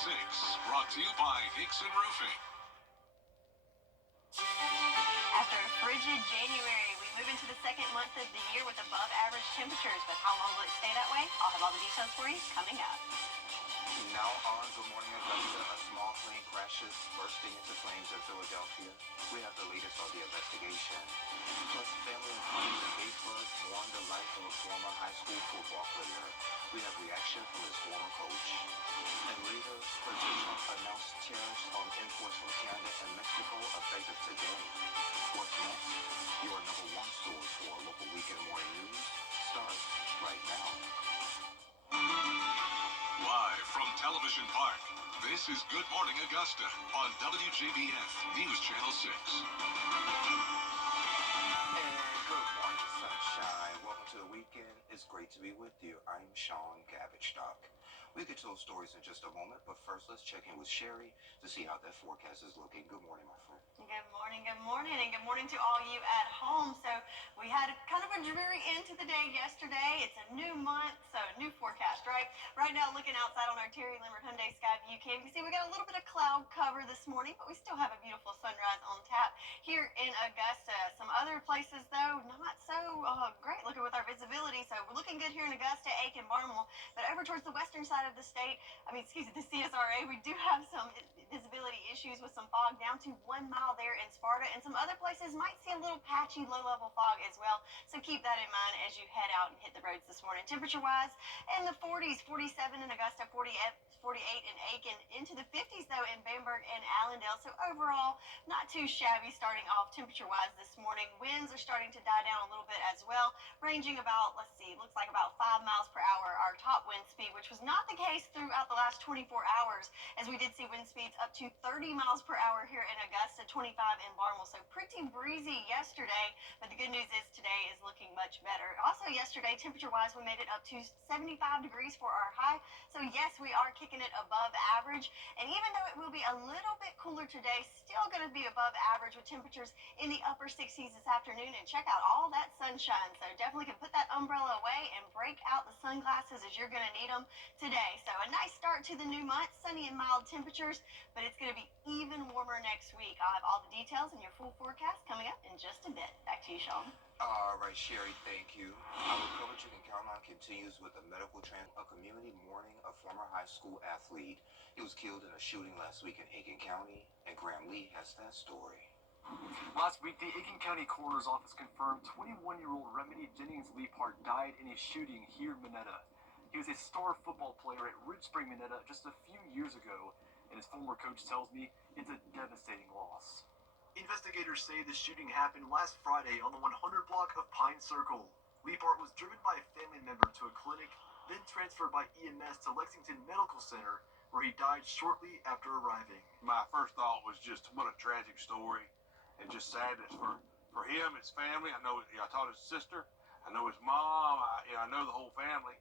6, brought to you by Hickson Roofing. After a frigid January, we move into the second month of the year with above average temperatures. But how long will it stay that way? I'll have all the details for you coming up. Now on Good Morning Augusta, a small plane crashes, bursting into flames in Philadelphia. We have the latest on the investigation. Plus, family and friends in Batesburg mourn the life of a former high school football player. We have reaction from his former coach. And later, President Trump announced tariffs on imports from Canada and Mexico effective today. What's next? Your number one source for local weekend morning news starts right now. Live from Television Park, this is Good Morning Augusta on WJBF News Channel 6. And good morning, sunshine. Welcome to the weekend. It's great to be with you. I'm Sean Gabbichstock. We'll get to those stories in just a moment, but first let's check in with Sherry to see how that forecast is looking. Good morning, my friend. Good morning, and good morning to all you at home. So we had kind of a dreary end to the day yesterday. It's a new month, so new forecast, right? Right now, looking outside on our Terry Limerick Hyundai Skyview cam, you can see we got a little bit of cloud cover this morning, but we still have a beautiful sunrise on tap here in Augusta. Some other places, though, not so great looking with our visibility. So we're looking good here in Augusta, Aiken, Barnwell, but over towards the western side of the state, the CSRA, we do have some visibility issues with some fog down to 1 mile there in Sparta, and some other places might see a little patchy low-level fog as well, so keep that in mind as you head out and hit the roads this morning. Temperature-wise, in the 40s, 47 in Augusta, 48 in Aiken, into the 50s, though, in Bamberg and Allendale, so overall, not too shabby starting off temperature-wise this morning. Winds are starting to die down a little bit as well, ranging about, looks like about 5 miles per hour, our top wind speed, which was not the case throughout the last 24 hours, as we did see wind speeds up to 30 miles per hour here in Augusta, 25 in Barnwell. So pretty breezy yesterday, but the good news is today is looking much better. Also yesterday, temperature-wise, we made it up to 75 degrees for our high. So yes, we are kicking it above average. And even though it will be a little bit cooler today, still going to be above average with temperatures in the upper 60s this afternoon. And check out all that sunshine. So definitely can put that umbrella away and break out the sunglasses as you're going to need them today. So a nice start to the new month, sunny and mild temperatures, but it's going to be even warmer next week. I'll have all the details and your full forecast coming up in just a bit. Back to you, Sean. All right, Sherry, thank you. Our coverage you can count on continues with a medical a community mourning a former high school athlete. He was killed in a shooting last week in Aiken County, and Graham Lee has that story. Last week, the Aiken County Coroner's Office confirmed 21-year-old Remedy Jennings Leapart died in a shooting here in Minetta. He was a star football player at Ridge Spring, Minetta just a few years ago, and his former coach tells me it's a devastating loss. Investigators say the shooting happened last Friday on the 100 block of Pine Circle. Leapart was driven by a family member to a clinic, then transferred by EMS to Lexington Medical Center, where he died shortly after arriving. My first thought was just what a tragic story, and just sadness for him, his family. I taught his sister, I know his mom, I know the whole family,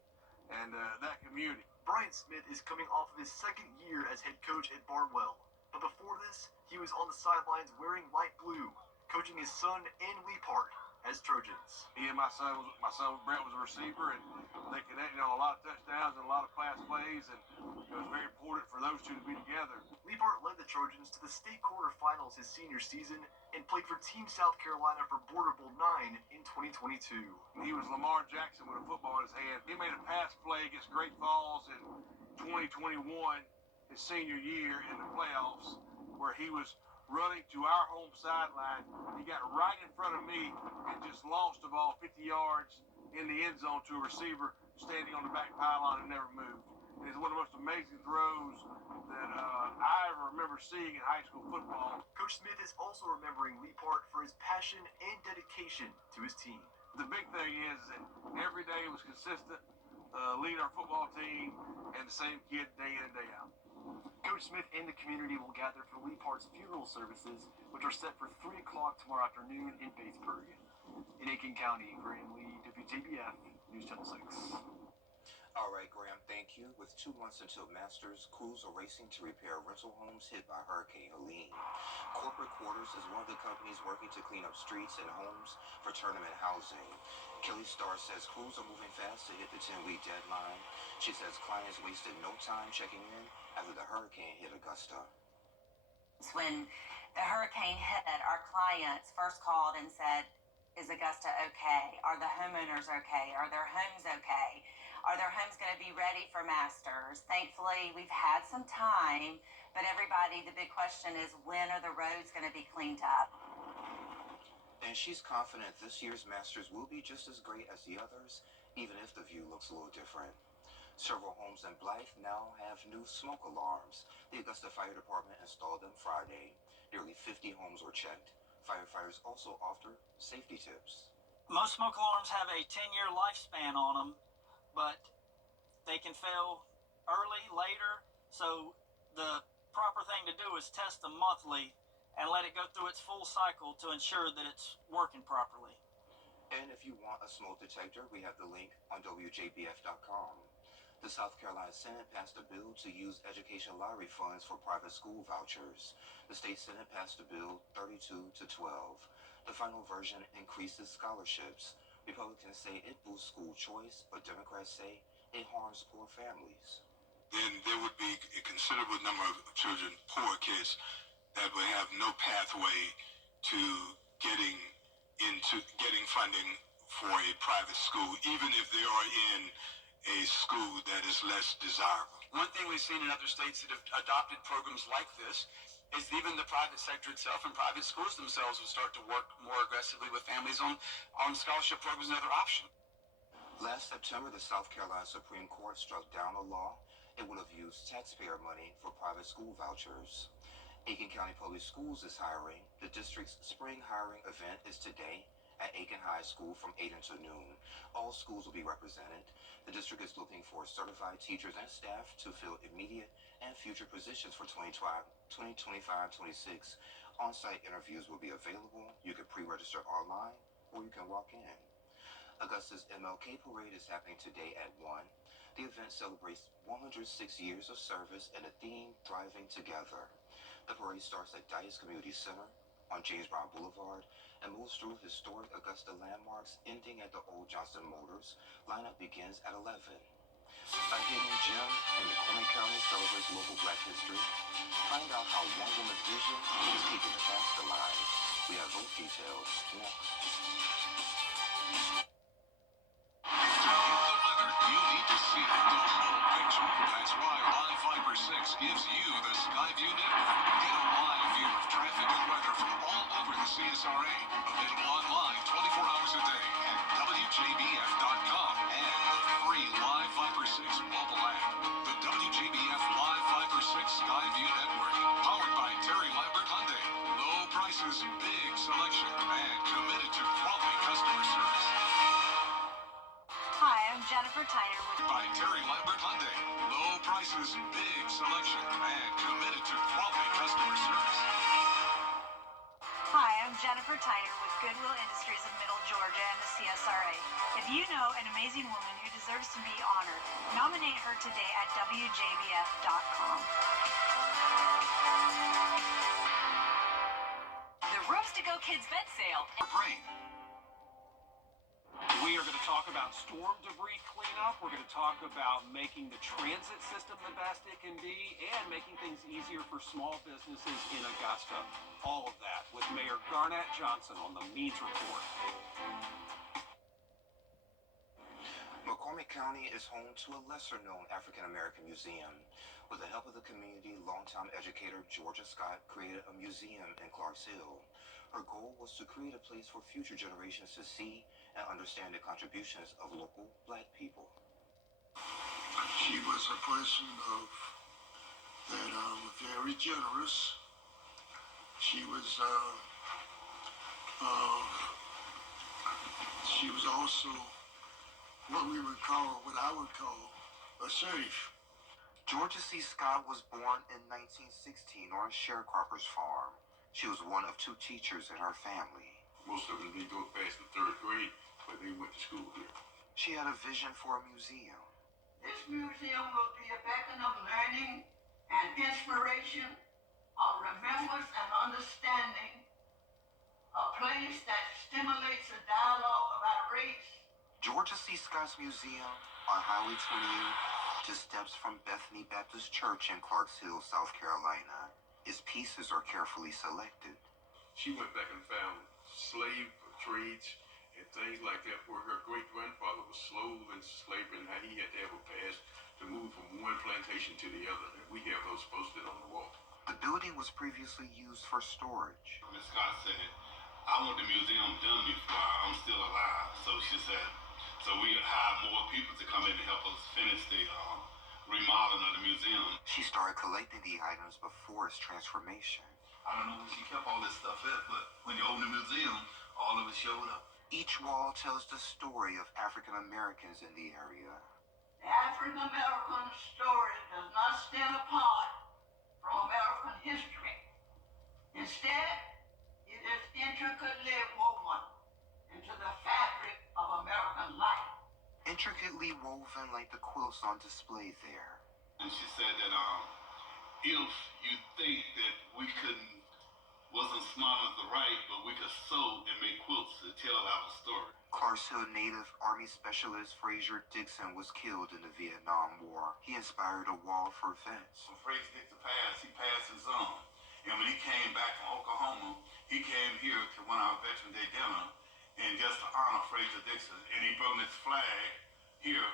and that community. Brian Smith is coming off of his second year as head coach at Barnwell. But before this, he was on the sidelines wearing light blue, coaching his son and Leapart as Trojans. He and my son Brett was a receiver, and they connected on a lot of touchdowns and a lot of pass plays, and it was very important for those two to be together. Leapart led the Trojans to the state quarterfinals his senior season and played for Team South Carolina for Border Bowl 9 in 2022. He was Lamar Jackson with a football in his hand. He made a pass play against Great Falls in 2021, his senior year in the playoffs, where he was running to our home sideline. He got right in front of me and just lost the ball 50 yards in the end zone to a receiver standing on the back pylon and never moved. And it's one of the most amazing throws that I ever remember seeing in high school football. Coach Smith is also remembering Leapart for his passion and dedication to his team. The big thing is that every day was consistent, lead our football team, and the same kid day in and day out. Coach Smith and the community will gather for Leapart's funeral services, which are set for 3 o'clock tomorrow afternoon in Batesburg. In Aiken County, Graham Lee, WJBF, News Channel 6. All right, Graham, thank you. With 2 months until Masters, crews are racing to repair rental homes hit by Hurricane Helene. Corporate Quarters is one of the companies working to clean up streets and homes for tournament housing. Kelly Starr says crews are moving fast to hit the 10-week deadline. She says clients wasted no time checking in after the hurricane hit Augusta. When the hurricane hit, our clients first called and said, is Augusta okay? Are the homeowners okay? Are their homes okay? Are their homes going to be ready for Masters? Thankfully, we've had some time, but everybody, the big question is, when are the roads going to be cleaned up? And she's confident this year's Masters will be just as great as the others, even if the view looks a little different. Several homes in Blythe now have new smoke alarms. The Augusta Fire Department installed them Friday. Nearly 50 homes were checked. Firefighters also offer safety tips. Most smoke alarms have a 10-year lifespan on them, but they can fail early, later. So the proper thing to do is test them monthly and let it go through its full cycle to ensure that it's working properly. And if you want a smoke detector, we have the link on WJBF.com. The South Carolina Senate passed a bill to use education lottery funds for private school vouchers. The state Senate passed a bill 32-12. The final version increases scholarships. Republicans say it boosts school choice, but Democrats say it harms poor families. Then there would be a considerable number of children, poor kids, that would have no pathway to getting funding for a private school, even if they are in a school that is less desirable. One thing we've seen in other states that have adopted programs like this is even the private sector itself and private schools themselves will start to work more aggressively with families on scholarship programs and other options. Last September, the South Carolina Supreme Court struck down a law it would have used taxpayer money for private school vouchers. Aiken County Public Schools is hiring. The district's spring hiring event is today at Aiken High School from 8 until noon. All schools will be represented. The district is looking for certified teachers and staff to fill immediate and future positions for 2025-26. On-site interviews will be available. You can pre-register online or you can walk in. Augusta's MLK Parade is happening today at 1. The event celebrates 106 years of service and the theme Thriving Together. The parade starts at Dice Community Center on James Brown Boulevard and moves through historic Augusta landmarks, ending at the old Johnston Motors. Lineup begins at 11. A hidden gem in McCormick County celebrates local Black history. Find out how one woman's vision is keeping the past alive. We have those details next. To get the weather you need to see the whole picture. That's why Live Fiber 6 gives you the Skyview network. Get a live view of traffic and weather from all over the CSRA. Available online 24 hours a day at WJBF.com and the free Live Fiber 6 mobile app. The WJBF Live Fiber 6 Skyview network. Powered by Terry Lambert Hyundai. Low prices, big selection, and committed to quality customer service. Hi, I'm Jennifer Tyner with By Terry Lambert Hyundai. Low prices, big selection, and committed to quality customer service. Hi, I'm Jennifer Tyner with Goodwill Industries of Middle Georgia and the CSRA. If you know an amazing woman who deserves to be honored, nominate her today at WJBF.com. The Rooms to Go Kids Bed Sale. Brain. We are going to talk about storm debris cleanup. We're going to talk about making the transit system the best it can be and making things easier for small businesses in Augusta. All of that with Mayor Garnett Johnson on the Means Report. McCormick County is home to a lesser-known African-American museum. With the help of the community, longtime educator Georgia Scott created a museum in Clarks Hill. Her goal was to create a place for future generations to see and understand the contributions of local Black people. She was a person that was very generous. She was also what I would call assertive. Georgia C. Scott was born in 1916 on a sharecropper's farm. She was one of 2 teachers in her family. Most of them didn't go past the 3rd grade, but they went to school here. She had a vision for a museum. This museum will be a beacon of learning and inspiration, of remembrance and understanding, a place that stimulates a dialogue about race. Georgia C. Scott's Museum on Highway 28, just steps from Bethany Baptist Church in Clarksville, South Carolina. Its pieces are carefully selected. She went back and found slave trades and things like that where her great-grandfather was sold in slavery and how he had to have a pass to move from one plantation to the other. And we have those posted on the wall. The building was previously used for storage. Ms. Scott said, I want the museum done before I'm still alive. So she said, so we hire more people to come in and help us finish the remodeling of the museum. She started collecting the items before its transformation. I don't know where she kept all this stuff at, but when you open the museum, all of it showed up. Each wall tells the story of African Americans in the area. The African American story does not stand apart from American history. Instead, it is intricately woven into the fabric of American life. Intricately woven like the quilts on display there. And she said that if you think that we wasn't smart enough to write, but we could sew and make quilts to tell our story. Clarksville native Army Specialist Fraser Dixon was killed in the Vietnam War. He inspired a wall for vets. When Fraser Dixon passed, he passed his on. And when he came back from Oklahoma, he came here to one of our Veterans Day dinner, and just to honor Fraser Dixon. And he brought this flag here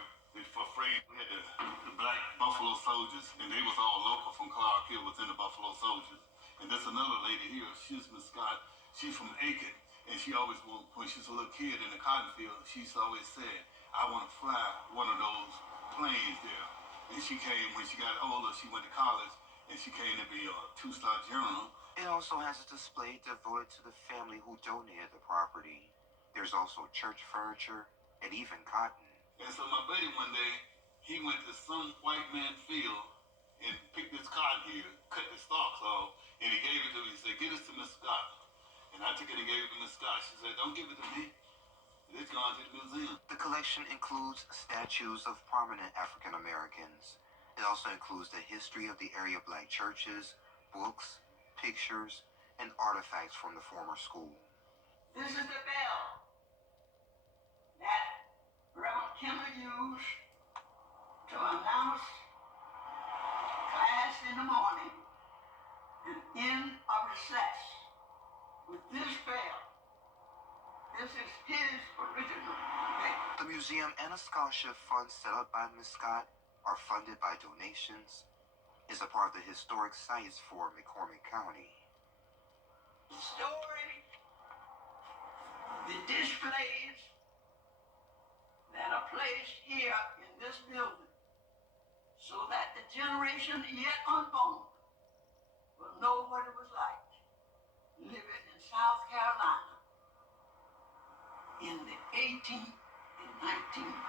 for Fraser. We had the black Buffalo Soldiers, and they was all local from Clark Hill within the Buffalo Soldiers. And there's another lady here, she's Miss Scott, she's from Aiken, and she always, when she was a little kid in the cotton field, she's always said, I want to fly one of those planes there. And she came, when she got older, she went to college, and she came to be a two-star general. It also has a display devoted to the family who donated the property. There's also church furniture and even cotton. And so my buddy one day, he went to some white man's field and picked this cotton here, cut the stalks off, and he gave it to me. He said, get this to Miss Scott. And I took it and gave it to Miss Scott. She said, don't give it to me. It's going to the museum. The collection includes statues of prominent African Americans. It also includes the history of the area Black churches, books, pictures, and artifacts from the former school. This is the bell that Reverend Kimball used to announce class in the morning and end of recess. With this bell, this is his original bell. The museum and a scholarship fund set up by Ms. Scott are funded by donations. It's a part of the historic sites for McCormick County. The story, the displays that are placed here in this building so that the generation yet unborn will know what it was like living in South Carolina in the 18th and 19th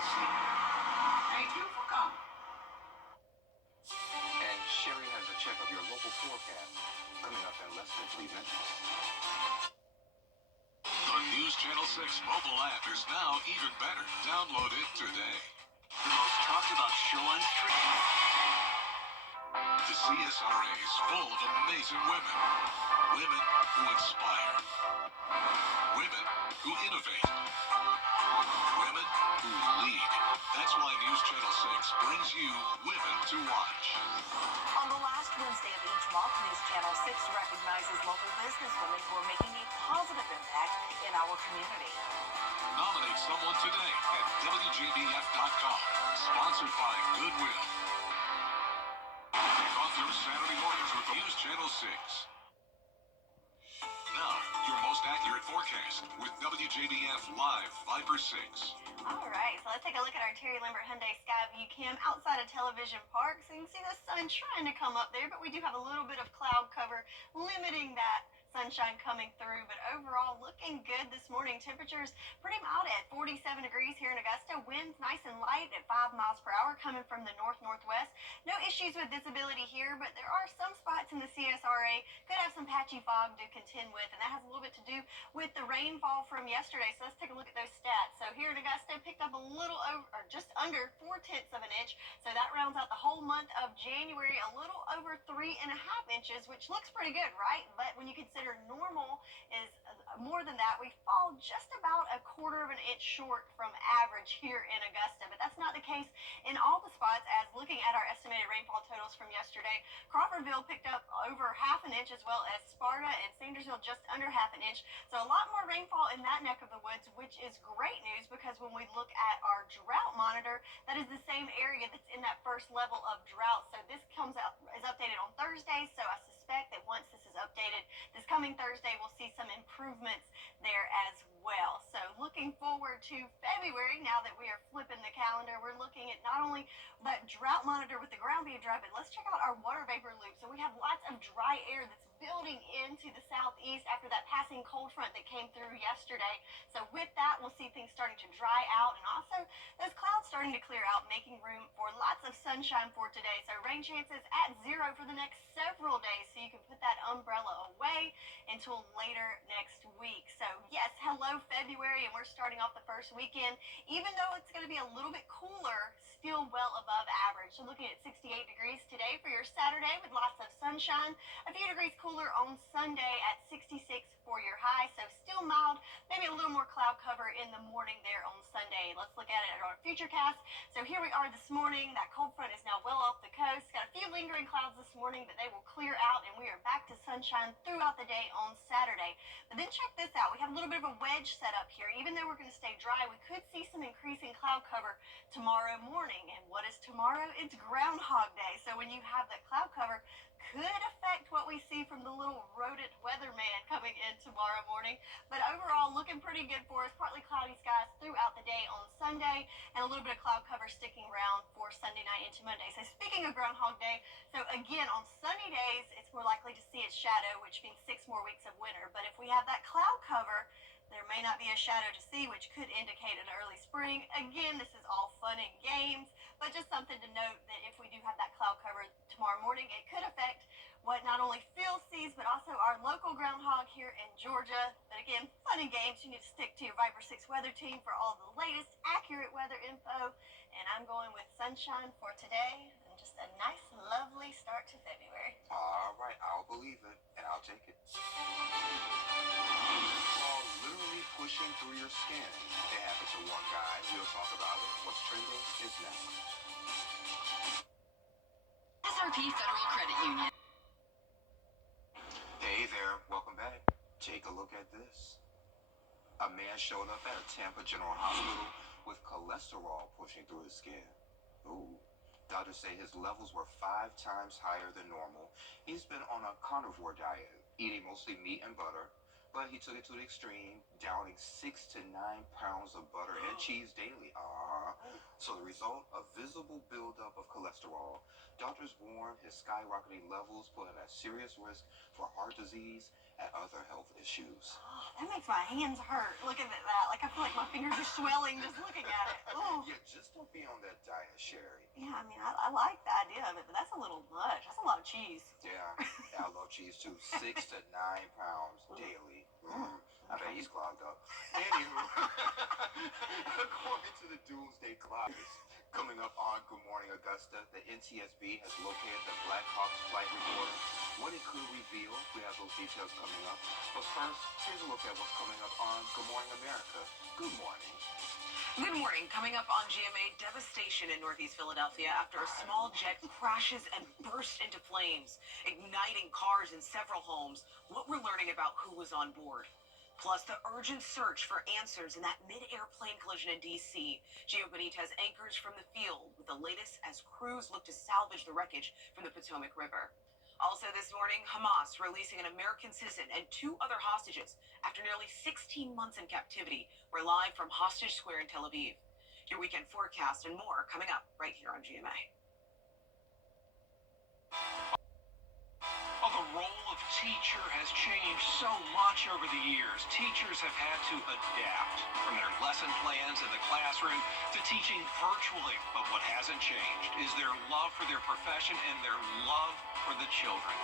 century. Thank you for coming. And Sherry has a check of your local forecast coming up in less than 3 minutes. The News Channel 6 mobile app is now even better. Download it today. The most talked about show on stream. The CSRA is full of amazing women. Women who inspire. Women who innovate. Women who lead. That's why News Channel 6 brings you Women to Watch. On the last Wednesday of each month, News Channel 6 recognizes local businesswomen who are making a positive impact in our community. Nominate someone today at WJBF.com. Sponsored by Goodwill. Kick off your Saturday mornings with News Channel 6. Now, your most accurate forecast with WJBF Live Viper 6. All right, so let's take a look at our Terry Lambert Hyundai Skyview cam outside of Television Park. So you can see the sun trying to come up there, but we do have a little bit of cloud cover limiting that sunshine coming through. But overall, looking good this morning. Temperatures pretty mild at 47 degrees here in Augusta. Winds nice and light at 5 miles per hour coming from the north-northwest. No issues with visibility here, but there are some spots in the CSRA could have some some patchy fog to contend with, and that has a little bit to do with the rainfall from yesterday. So let's take a look at those stats. So here in Augusta, picked up a little over, or just under 0.4 of an inch. So that rounds out the whole month of January, a little over 3.5 inches, which looks pretty good, right? But when you consider normal is more than that, we fall just about 1/4 of an inch short from average here in Augusta. But that's not the case in all the spots, as looking at our estimated rainfall totals from yesterday, Crawfordville picked up over 1/2 inch, as well as Sparta and Sandersville just under 1/2 inch. So a lot more rainfall in that neck of the woods, which is great news, because when we look at our drought monitor, that is the same area that's in that first level of drought. So this is updated on Thursday. So I suspect that once this is updated this coming Thursday, we'll see some improvements there as well. So looking forward to February, now that we are flipping the calendar, we're looking at not only that drought monitor with the ground being dry, but let's check out our water vapor loop. So we have lots of dry air that's building into the southeast after that passing cold front that came through yesterday. So with that, we'll see things starting to dry out, and also those clouds starting to clear out, making room for lots of sunshine for today. So rain chances at 0 for the next several days, so you can put that umbrella away until later next week. So yes, hello February, and we're starting off the first weekend, even though it's going to be a little bit cooler, still well above average. So looking at 68 degrees today for your Saturday with lots of sunshine, a few degrees cooler on Sunday at 66 for your high. So still mild, maybe a little more cloud cover in the morning there on Sunday. Let's look at it at our futurecast. So here we are this morning. That cold front is now well off the coast. Got a few lingering clouds this morning, but they will clear out, and we are back to sunshine throughout the day on Saturday. But then check this out. We have a little bit of a wedge set up here. Even though we're going to stay dry, we could see some increasing cloud cover tomorrow morning. And what is tomorrow? It's Groundhog Day. So when you have that cloud cover, could affect what we see from the little rodent weatherman coming in tomorrow morning. But overall, looking pretty good for us. Partly cloudy skies throughout the day on Sunday, and a little bit of cloud cover sticking around for Sunday night into Monday. So speaking of Groundhog Day, so again, on sunny days, it's more likely to see its shadow, which means 6 more weeks of winter. But if we have that cloud cover, there may not be a shadow to see, which could indicate an early spring. Again, this is all fun and games, but just something to note that if we do have that cloud cover tomorrow morning, it could affect what not only Phil sees, but also our local groundhog here in Georgia. But again, fun and games. You need to stick to your Viper 6 weather team for all the latest accurate weather info. And I'm going with sunshine for today, and just a nice, lovely start to February. All right, I'll believe it, and I'll take it. Literally pushing through your skin. It happened to one guy. We'll talk about it. What's trending is next. SRP Federal Credit Union. Hey there, welcome back. Take a look at this. A man showed up at a Tampa General Hospital with cholesterol pushing through his skin. Ooh. Doctors say his levels were 5 times higher than normal. He's been on a carnivore diet, eating mostly meat and butter, but he took it to the extreme, downing 6 to 9 pounds of butter and cheese daily. So the result, a visible buildup of cholesterol. Doctors warn his skyrocketing levels put him at serious risk for heart disease and other health issues. Oh, that makes my hands hurt looking at that. Like, I feel like my fingers are swelling just looking at it. Ooh. Yeah, just don't be on that diet, Sherry. Yeah, I mean, I like the idea of it, but that's a little much. That's a lot of cheese. Yeah, I love cheese too. 6 to 9 pounds daily. I bet he's clogged up. Anywho, according to the Doomsday Clock, coming up on Good Morning Augusta, the NTSB has located the Black Hawk's flight recorder. What it could reveal, we have those details coming up. But first, here's a look at what's coming up on Good Morning America. Good morning. Good morning. Coming up on GMA, devastation in Northeast Philadelphia after a small jet crashes and bursts into flames, igniting cars in several homes. What we're learning about who was on board. Plus, the urgent search for answers in that mid-air plane collision in D.C. Gio Benitez anchors from the field with the latest as crews look to salvage the wreckage from the Potomac River. Also this morning, Hamas releasing an American citizen and 2 other hostages after nearly 16 months in captivity. We're live from Hostage Square in Tel Aviv. Your weekend forecast and more coming up right here on GMA. The role of teacher has changed so much over the years. Teachers have had to adapt from their lesson plans in the classroom to teaching virtually. But what hasn't changed is their love for their profession and their love for the children.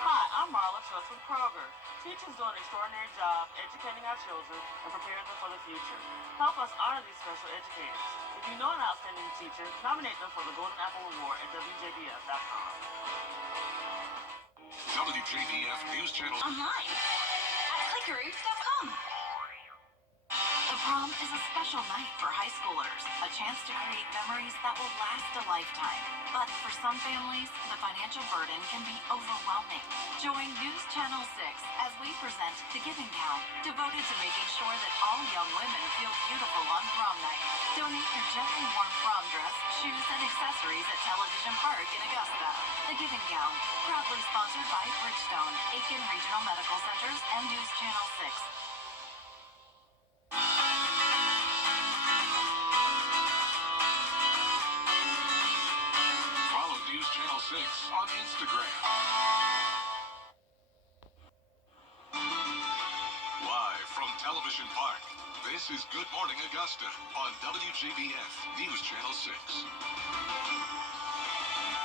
Hi, I'm Marla Schultz with Kroger. Teachers do an extraordinary job educating our children and preparing them for the future. Help us honor these special educators. If you know an outstanding teacher, nominate them for the Golden Apple Award at WJBF.com. WJBF News Channel. Online at Clickery.com. The prom is a special night for high schoolers, a chance to create memories that will last a lifetime. But for some families, the financial burden can be overwhelming. Join News Channel 6 as we present The Giving Gown, devoted to making sure that all young women feel beautiful on prom night. Donate your gently warm prom dress, shoes, and accessories at Television Park in Augusta. The Giving Gown, proudly sponsored by Bridgestone, Aiken Regional Medical Centers, and News Channel 6. Follow News Channel 6 on Instagram. Live from Television Park, this is Good Morning Augusta on WJBF News Channel 6.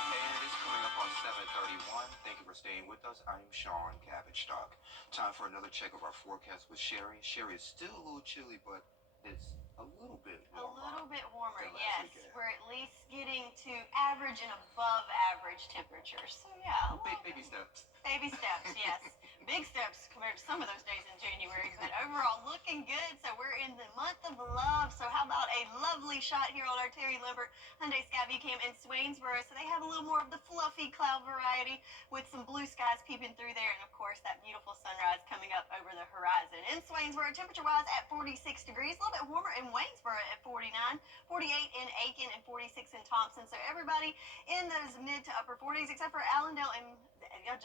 And it's coming up on 7:31. Thank you for staying with us. I'm Sean Cabbage-Stock. Time for another check of our forecast with Sherry. Sherry, is still a little chilly, but it's a little bit warmer. A little bit warmer, than last yes. weekend. We're at least getting to average and above average temperatures. So yeah, Baby steps. baby steps, yes. Big steps compared to some of those days in January, but overall looking good. So we're in the month of love. So how about a lovely shot here on our Terry Limbert Hyundai Sky View Cam in Swainsboro. So they have a little more of the fluffy cloud variety with some blue skies peeping through there, and of course that beautiful sunrise coming up over the horizon. In Swainsboro, temperature-wise at 46 degrees, a little bit warmer in Waynesboro at 49, 48 in Aiken, and 46 in Thompson. So everybody in those mid to upper 40s, except for Allendale and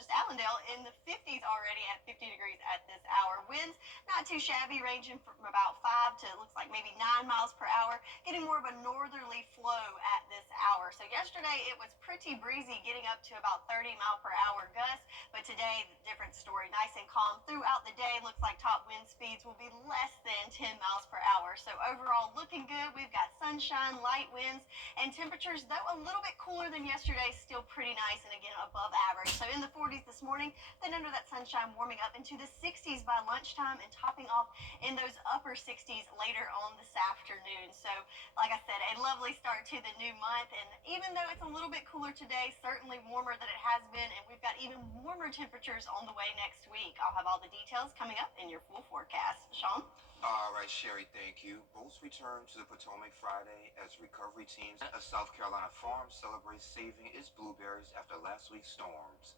just Allendale in the 50s already at 50 degrees at this hour. Winds not too shabby, ranging from about 5 to looks like maybe 9 miles per hour, getting more of a northerly flow at this hour. So yesterday it was pretty breezy, getting up to about 30 mile per hour gusts, but today different story, nice and calm throughout the day. Looks like top wind speeds will be less than 10 miles per hour. So overall looking good. We've got sunshine, light winds, and temperatures, though a little bit cooler than yesterday, still pretty nice and again above average. So in the 40s this morning, then under that sunshine warming up into the 60s by lunchtime and topping off in those upper 60s later on this afternoon. So like I said, a lovely start to the new month, and even though it's a little bit cooler today, certainly warmer than it has been, and we've got even warmer temperatures on the way next week. I'll have all the details coming up in your full forecast. Sean? All right, Sherry, thank you. Boats return to the Potomac Friday as recovery teams at a South Carolina farm celebrate saving its blueberries after last week's storms.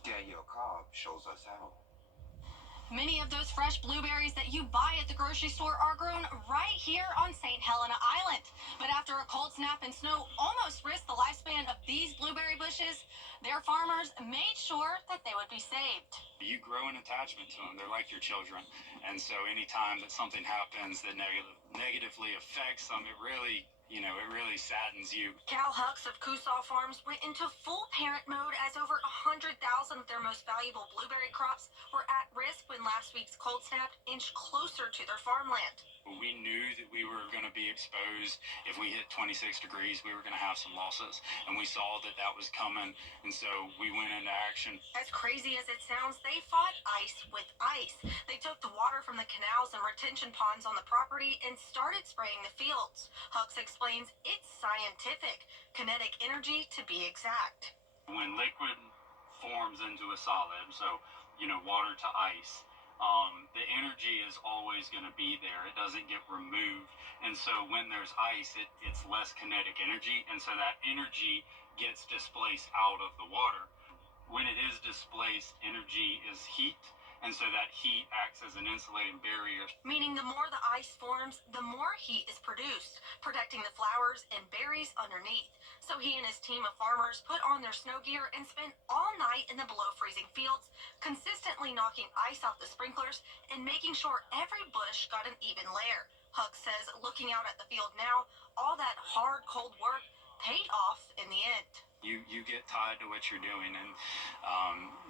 Danielle Cobb shows us how. Many of those fresh blueberries that you buy at the grocery store are grown right here on St. Helena Island. But after a cold snap and snow almost risked the lifespan of these blueberry bushes, their farmers made sure that they would be saved. You grow an attachment to them. They're like your children. And so anytime that something happens that negatively affects them, it really saddens you. Cal Hucks of Coosaw Farms went into full parent mode as over 100,000 of their most valuable blueberry crops were at risk when last week's cold snap inched closer to their farmland. We knew that we were going to be exposed. If we hit 26 degrees, we were going to have some losses. And we saw that that was coming, and so we went into action. As crazy as it sounds, they fought ice with ice. They took the water from the canals and retention ponds on the property and started spraying the fields. Hucks explains it's scientific, kinetic energy to be exact. When liquid forms into a solid, so, water to ice, the energy is always going to be there. It doesn't get removed. And so when there's ice, it's less kinetic energy. And so that energy gets displaced out of the water. When it is displaced, energy is heat. And so that heat acts as an insulating barrier. Meaning the more the ice forms, the more heat is produced, protecting the flowers and berries underneath. So he and his team of farmers put on their snow gear and spent all night in the below freezing fields, consistently knocking ice off the sprinklers and making sure every bush got an even layer. Huck says looking out at the field now, all that hard, cold work paid off in the end. You get tied to what you're doing, and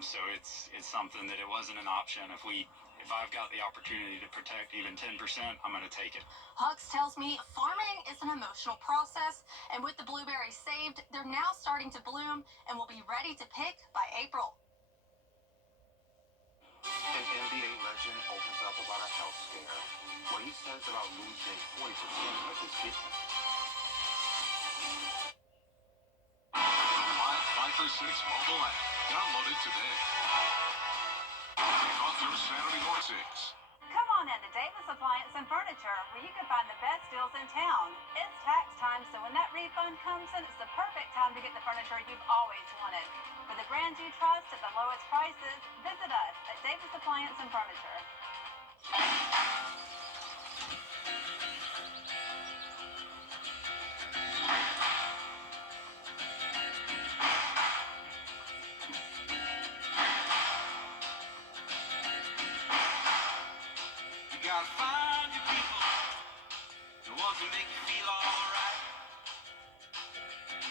so it's something that it wasn't an option. If I've got the opportunity to protect even 10%, I'm going to take it. Hucks tells me farming is an emotional process, and with the blueberries saved, they're now starting to bloom and will be ready to pick by April. NBA legend opens up about a health scare. What he says about losing 40% of his kidney. Live 5 for 6 mobile app. Download it today. Kick off your Saturday morning 6. Come on in to Davis Appliance and Furniture, where you can find the best deals in town. It's tax time, so when that refund comes in, it's the perfect time to get the furniture you've always wanted. For the brands you trust at the lowest prices, visit us at Davis Appliance and Furniture. You gotta find your people, the ones who make you feel alright.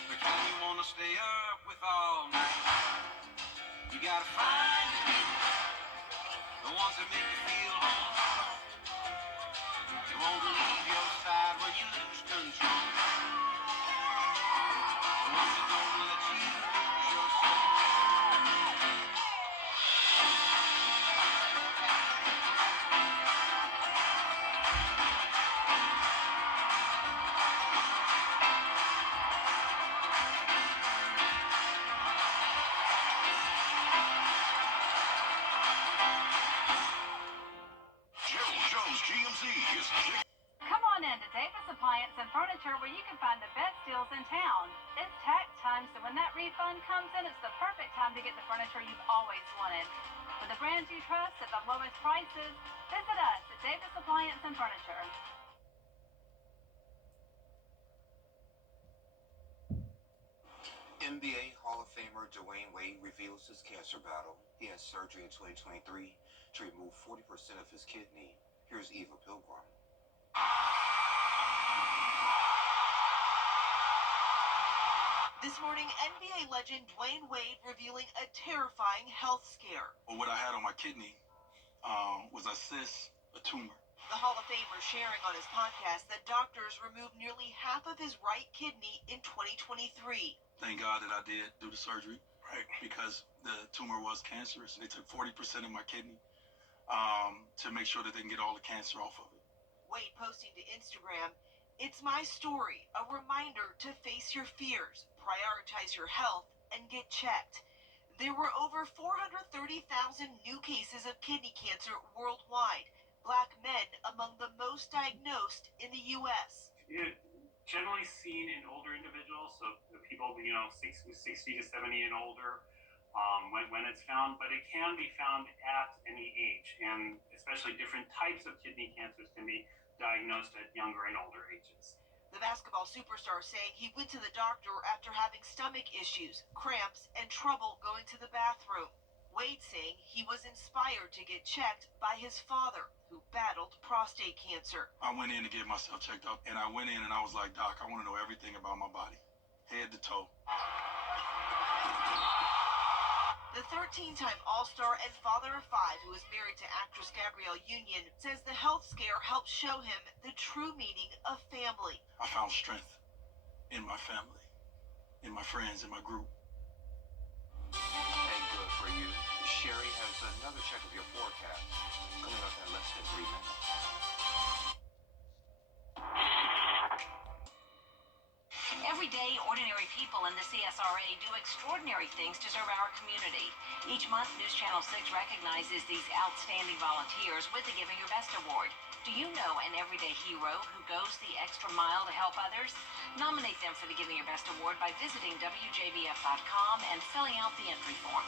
The kind you wanna stay up with all night. You gotta find your people, the ones that make you feel home. They won't leave your side when you lose control. The ones that don't let you lose your soul. Joe's GMC is big. Come on in to Davis Appliance and Furniture, where you can find the best deals in town. It's tax time, so when that refund comes in, it's the perfect time to get the furniture you've always wanted. For the brands you trust at the lowest prices, visit us at Davis Appliance and Furniture. NBA Hall of Famer Dwayne Wade reveals his cancer battle. He had surgery in 2023 to remove 40% of his kidney. Here's Eva Pilgrim. This morning, NBA legend Dwayne Wade revealing a terrifying health scare. Well, what I had on my kidney was a cyst, a tumor. The Hall of Famer sharing on his podcast that doctors removed nearly half of his right kidney in 2023. Thank God that I did do the surgery, right? Because the tumor was cancerous. They took 40% of my kidney to make sure that they can get all the cancer off of it. Wade posting to Instagram, "It's my story, a reminder to face your fears, prioritize your health, and get checked." There were over 430,000 new cases of kidney cancer worldwide. Black men among the most diagnosed in the U.S. It's generally seen in older individuals, so the people, 60 to 70 and older, when it's found, but it can be found at any age, and especially different types of kidney cancers can be diagnosed at younger and older ages. The basketball superstar saying he went to the doctor after having stomach issues, cramps, and trouble going to the bathroom. Wade saying he was inspired to get checked by his father, who battled prostate cancer. I went in to get myself checked out, and I went in and I was like, "Doc, I want to know everything about my body, head to toe." The 13-time All-Star and father of 5 who is married to actress Gabrielle Union says the health scare helped show him the true meaning of family. I found strength in my family, in my friends, in my group. And good for you. Sherry has another check of your forecast coming up in less than 3 minutes. Every day, ordinary people in the CSRA do extraordinary things to serve our community. Each month, News Channel 6 recognizes these outstanding volunteers with the Giving Your Best Award. Do you know an everyday hero who goes the extra mile to help others? Nominate them for the Giving Your Best Award by visiting WJBF.com and filling out the entry form.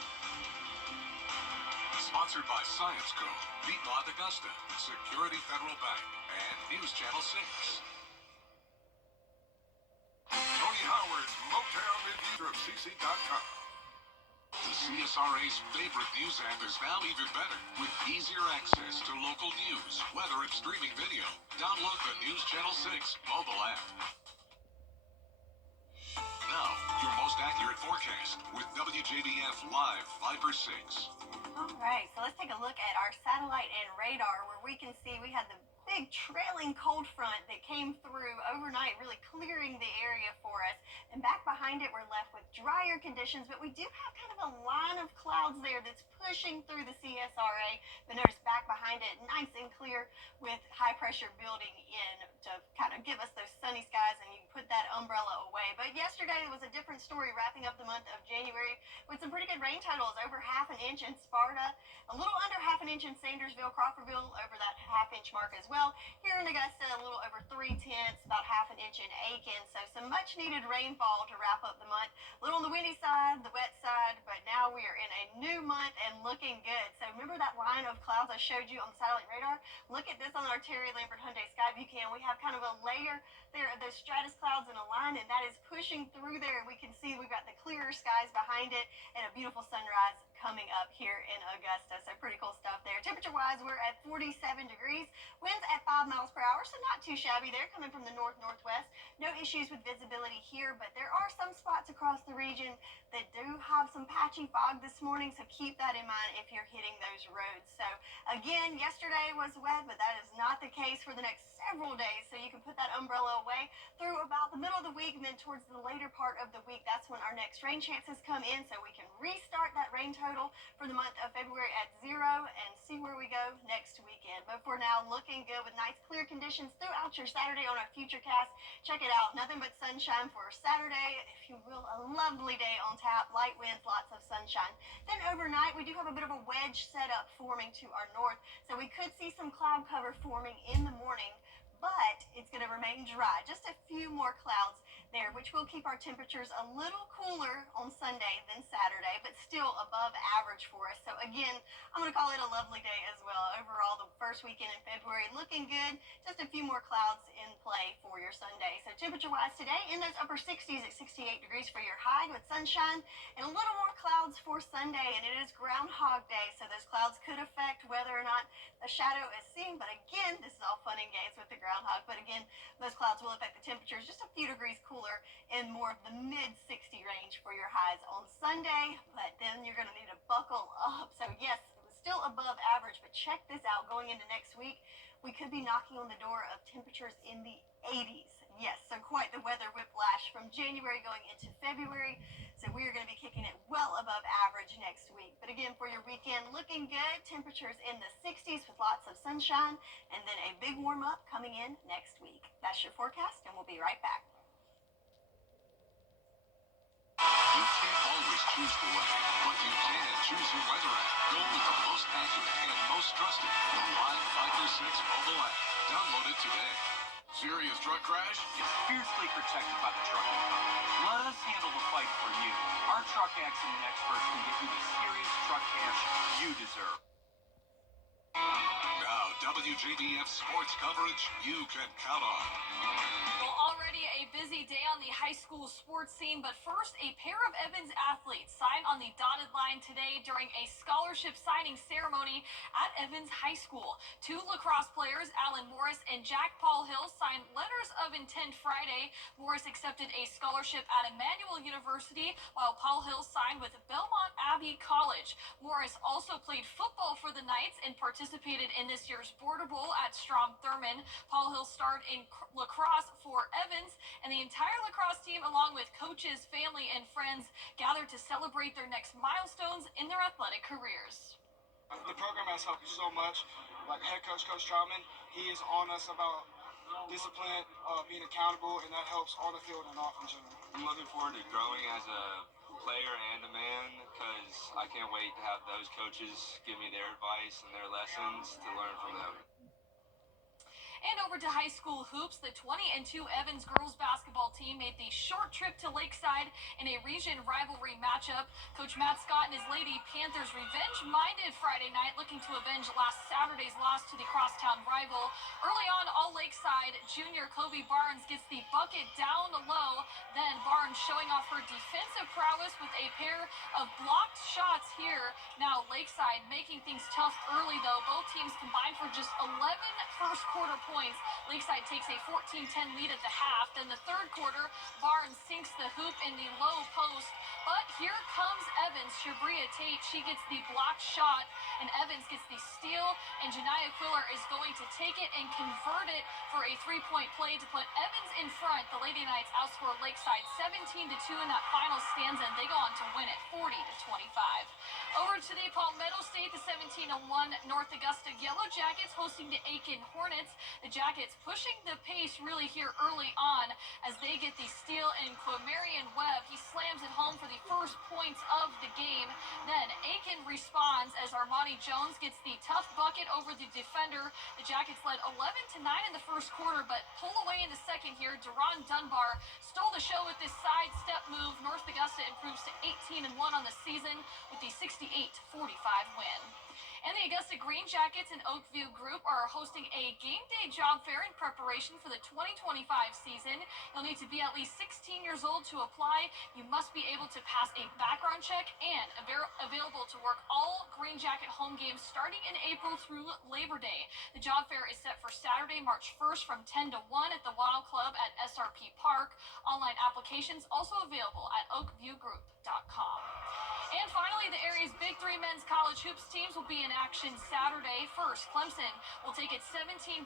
Sponsored by Science Co., Beat Lot Augusta, Security Federal Bank, and News Channel 6. Tony Howard's Motown Review of CC.com. The CSRA's favorite news app is now even better with easier access to local news, weather, and streaming video. Download the News Channel 6 mobile app. Now, your most accurate forecast with WJBF Live 5 for 6. All right, so let's take a look at our satellite and radar where we can see we had the big trailing cold front that came through overnight, really clearing the area for us. And back behind it, we're left with drier conditions, but we do have kind of a line of clouds there that's pushing through the CSRA. The notice back behind it, nice and clear with high pressure building in to kind of give us those sunny skies, and you can put that umbrella away. But yesterday was a different story, wrapping up the month of January with some pretty good rain totals, over half an inch in Sparta, a little under half an inch in Sandersville, Crawfordville, over that half-inch mark as well. Here in Augusta, a little over 3/10, about half an inch in Aiken. So some much-needed rainfall to wrap up the month. A little on the windy side, the wet side, but now we are in a new month and looking good. So remember that line of clouds I showed you on the satellite radar? Look at this on our Terry Lambert Hyundai Skyview cam. We have kind of a layer there of those stratus clouds in a line, and that is pushing through there, and we can see we've got the clearer skies behind it and a beautiful sunrise coming up here in Augusta. So pretty cool stuff there. Temperature-wise, we're at 47 degrees. Winds at 5 miles per hour, so not too shabby there, coming from the north-northwest. No issues with visibility here, but there are some spots across the region that do have some patchy fog this morning, so keep that in mind if you're hitting those roads. So again, yesterday was wet, but that is not the case for the next several days, so you can put that umbrella away through about the middle of the week, and then towards the later part of the week, that's when our next rain chances come in, so we can restart that rain total for the month of February at 0 and see where we go next weekend. But for now, looking good with nice clear conditions throughout your Saturday on our Futurecast. Check it out. Nothing but sunshine for Saturday, if you will. A lovely day on tap. Light winds, lots of sunshine. Then overnight, we do have a bit of a wedge setup forming to our north, so we could see some cloud cover forming in the morning, but it's going to remain dry. Just a few more clouds there, which will keep our temperatures a little cooler on Sunday than Saturday, but still above average for us. So again, I'm going to call it a lovely day as well. Overall, the first weekend in February looking good. Just a few more clouds in play for your Sunday. So temperature-wise today, in those upper 60s at 68 degrees for your high with sunshine, and a little more clouds for Sunday, and it is Groundhog Day, so those clouds could affect whether or not a shadow is seen. But again, this is all fun and games with the groundhog. But again, those clouds will affect the temperatures just a few degrees cooler in more of the mid-60 range for your highs on Sunday. But then you're going to need to buckle up. So yes, it was still above average, but check this out. Going into next week, we could be knocking on the door of temperatures in the 80s. Yes, so quite the weather whiplash from January going into February. So we are going to be kicking it well above average next week. But again, for your weekend, looking good. Temperatures in the 60s with lots of sunshine, and then a big warm up coming in next week. That's your forecast, and we'll be right back. You can't always choose the way, but you can choose your weather app. Go with the most accurate and most trusted, the Live Fiber 6 mobile app. Download it today. Serious truck crash? It's fiercely protected by the trucking company. Let us handle the fight for you. Our truck accident experts can get you the serious truck cash you deserve. Now, WJBF sports coverage you can count on. Well, already a busy day on the high school sports scene, but first, a pair of Evans athletes signed on the dotted line today during a scholarship signing ceremony at Evans High School. Two lacrosse players, Alan Morris and Jack Paul Hill, signed letters of intent Friday. Morris accepted a scholarship at Emmanuel University, while Paul Hill signed with Belmont Abbey College. Morris also played football for the Knights and participated in this year's Border Bowl at Strom Thurmond. Paul Hill starred in lacrosse for Evans, and the entire lacrosse team, along with coaches, family, and friends, gathered to celebrate their next milestones in their athletic careers. The program has helped so much. Like head coach, Coach Troutman, he is on us about discipline, being accountable, and that helps on the field and off in general. I'm looking forward to growing as a player and a man, because I can't wait to have those coaches give me their advice and their lessons to learn from them. And over to high school hoops, the 20-2 Evans girls basketball team made the short trip to Lakeside in a region rivalry matchup. Coach Matt Scott and his Lady Panthers revenge-minded Friday night, looking to avenge last Saturday's loss to the crosstown rival. Early on, all Lakeside junior Kobe Barnes gets the bucket down low. Then Barnes showing off her defensive prowess with a pair of blocked shots here. Now Lakeside making things tough early, though. Both teams combined for just 11 first-quarter points. points. Lakeside takes a 14-10 lead at the half. Then the third quarter, Barnes sinks the hoop in the low post. But here comes Evans. Shabria Tate, she gets the blocked shot, and Evans gets the steal, and Janiyah Quiller is going to take it and convert it for a three-point play to put Evans in front. The Lady Knights outscore Lakeside 17-2 in that final stanza, and they go on to win it 40-25. Over today, Palmetto State, the 17-1 North Augusta Yellow Jackets hosting the Aiken Hornets. The Jackets pushing the pace really here early on as they get the steal, and Quamarian Webb, he slams it home for the first points of the game. Then Aiken responds as Armani Jones gets the tough bucket over the defender. The Jackets led 11-9 in the first quarter, but pull away in the second here. Deron Dunbar stole the show with this sidestep move. North Augusta improves to 18-1 on the season with the 68-45 win. And the Augusta Green Jackets and Oakview Group are hosting a game day job fair in preparation for the 2025 season. You'll need to be at least 16 years old to apply. You must be able to pass a background check and available to work all Green Jacket home games starting in April through Labor Day. The job fair is set for Saturday, March 1st from 10 to 1 at the Wild Club at SRP Park. Online applications also available at oakviewgroup.com. And finally, the area's Big Three men's college hoops teams will be in action Saturday. First, Clemson will take its 17-4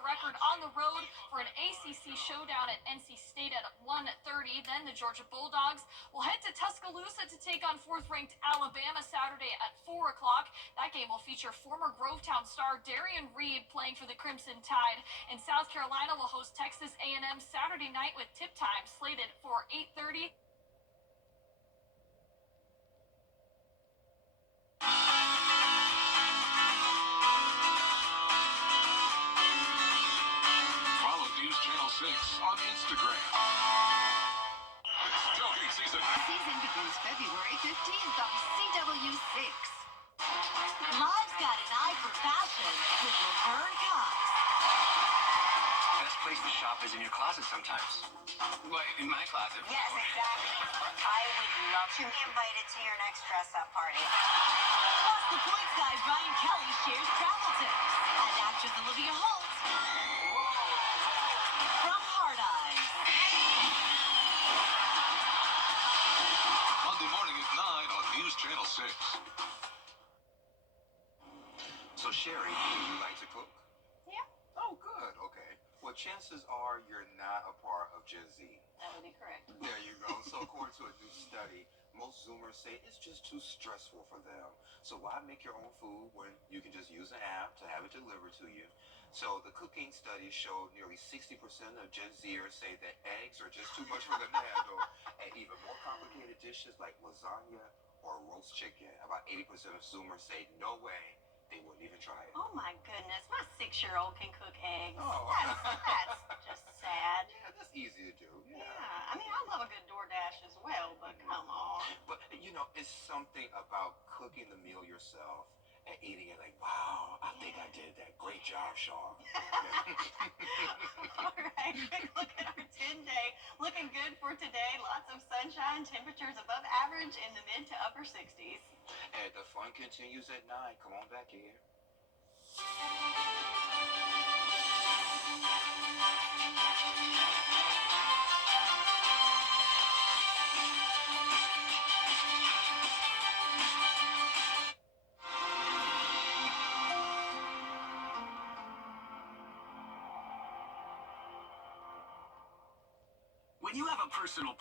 record on the road for an ACC showdown at NC State at 1:30. Then the Georgia Bulldogs will head to Tuscaloosa to take on fourth-ranked Alabama Saturday at 4 o'clock. That game will feature former Grovetown star Darian Reed playing for the Crimson Tide. And South Carolina will host Texas A&M Saturday night with tip time slated for 8:30. Follow News Channel 6 on Instagram. It's tailgate season. Season begins February 15th on CW6. Live's got an eye for fashion with Laverne Cox. Best place to shop is in your closet sometimes. Like in my closet. Yes, exactly. I would love to be invited to your next dress-up party. Plus, the points guy Ryan Kelly shares travel tips. And actress Olivia Holt from Hard Eyes. Monday morning at 9 on News Channel 6. So, Sherry, do you like to cook? Yeah. Oh, good. Okay. Well, chances are you're not a part of Gen Z. That would be correct. There you go. So, according to a new study, most Zoomers say it's just too stressful for them. So why make your own food when you can just use an app to have it delivered to you? So the cooking study showed nearly 60% of Gen Zers say that eggs are just too much for them to handle, and even more complicated dishes like lasagna or roast chicken. About 80% of Zoomers say no way, they wouldn't even try it. Oh my goodness, my 6-year-old can cook eggs. Oh. That's just sad. Yeah, that's easy to do. Yeah, I mean, I love a good DoorDash as well, but come on. But, you know, it's something about cooking the meal yourself and eating it like, wow, I think I did that. Great job, Sean. All right, quick look at our 10-day. Looking good for today. Lots of sunshine, temperatures above average in the mid to upper 60s. And the fun continues at 9. Come on back here. When you have a personal